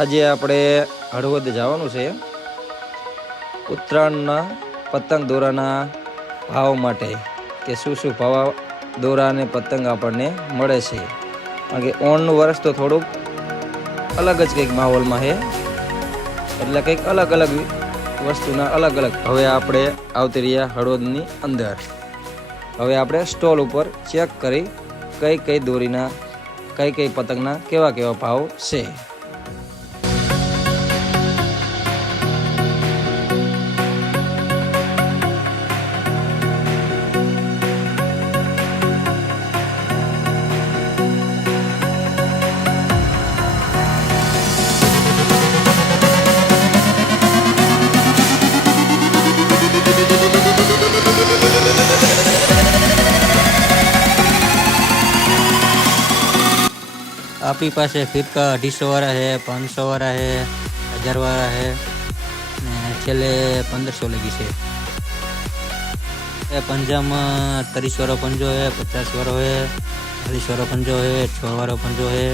આજે આપણે હળવદ જવાનું છે ઉત્તરાયણના પતંગ દોરાના ભાવ માટે કે શું ભાવ દોરા અને પતંગ આપણને મળે છે. કારણ કે ઓણનું વર્ષ તો થોડુંક અલગ જ કંઈક માહોલમાં છે, એટલે કંઈક અલગ અલગ વસ્તુના અલગ અલગ. હવે આપણે આવતી રહ્યા હળવદની અંદર. હવે આપણે સ્ટોલ ઉપર ચેક કરી કઈ દોરીના કઈ પતંગના કેવા ભાવ છે. આપણી પાસે ફિરકા 250 વાળા છે, 500 વાળા છે, 1000 વાળા છે ને છેલ્લે 1500 લગી છે. પંજામાં 30 વાળો પંજો છે, 50 વાળો છે, 40 વાળો પંજો છે, 6 વાળો પંજો છે.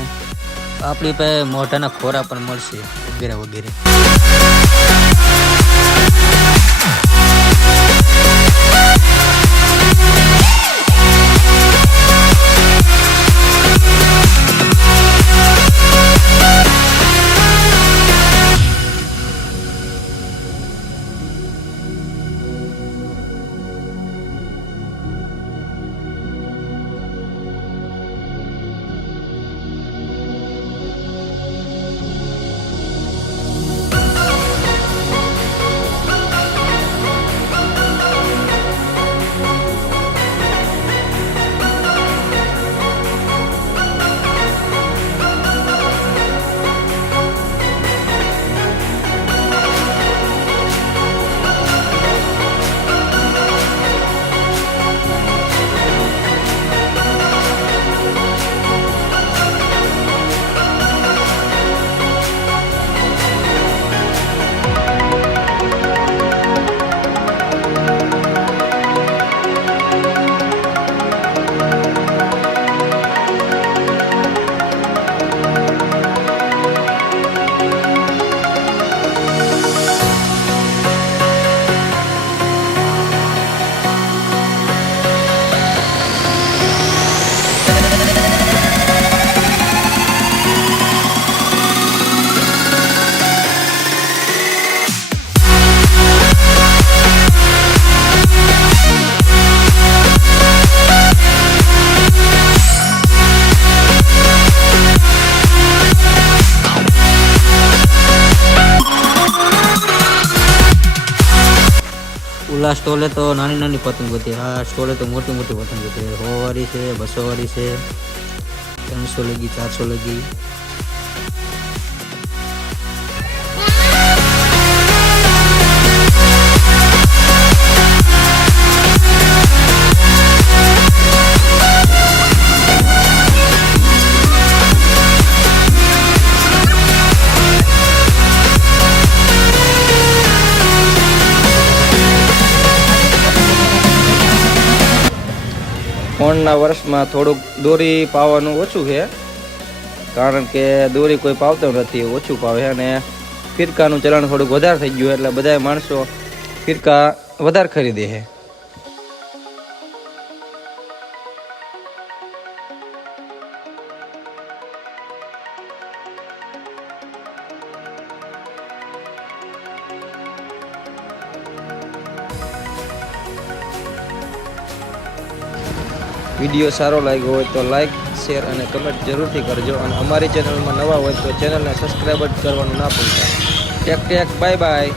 આપણી પાસે મોઢાના ખોરા પણ મળશે વગેરે વગેરે. ઓલા સ્ટોલે તો નાની પતંગ હતી, આ સ્ટોલે તો મોટી પતંગ હતી. 100 વાળી છે, 200 વાળી છે, 300 લગી, 400 લગી. ઓણના વર્ષમાં થોડુંક દોરી પાવાનું ઓછું છે, કારણ કે દોરી કોઈ પાવતો નથી, ઓછું પાવે. અને ફિરકાનું ચલણ થોડુંક વધારે થઈ ગયું, એટલે બધા માણસો ફિરકા વધારે ખરીદે છે. વિડીયો સારો લાગ્યો હોય તો લાઈક, શેર અને કમેન્ટ જરૂરથી કરજો. અને અમારી ચેનલમાં નવા હોય તો ચેનલને સબસ્ક્રાઈબ કરવાનું ના ભૂલતા. Take bye bye.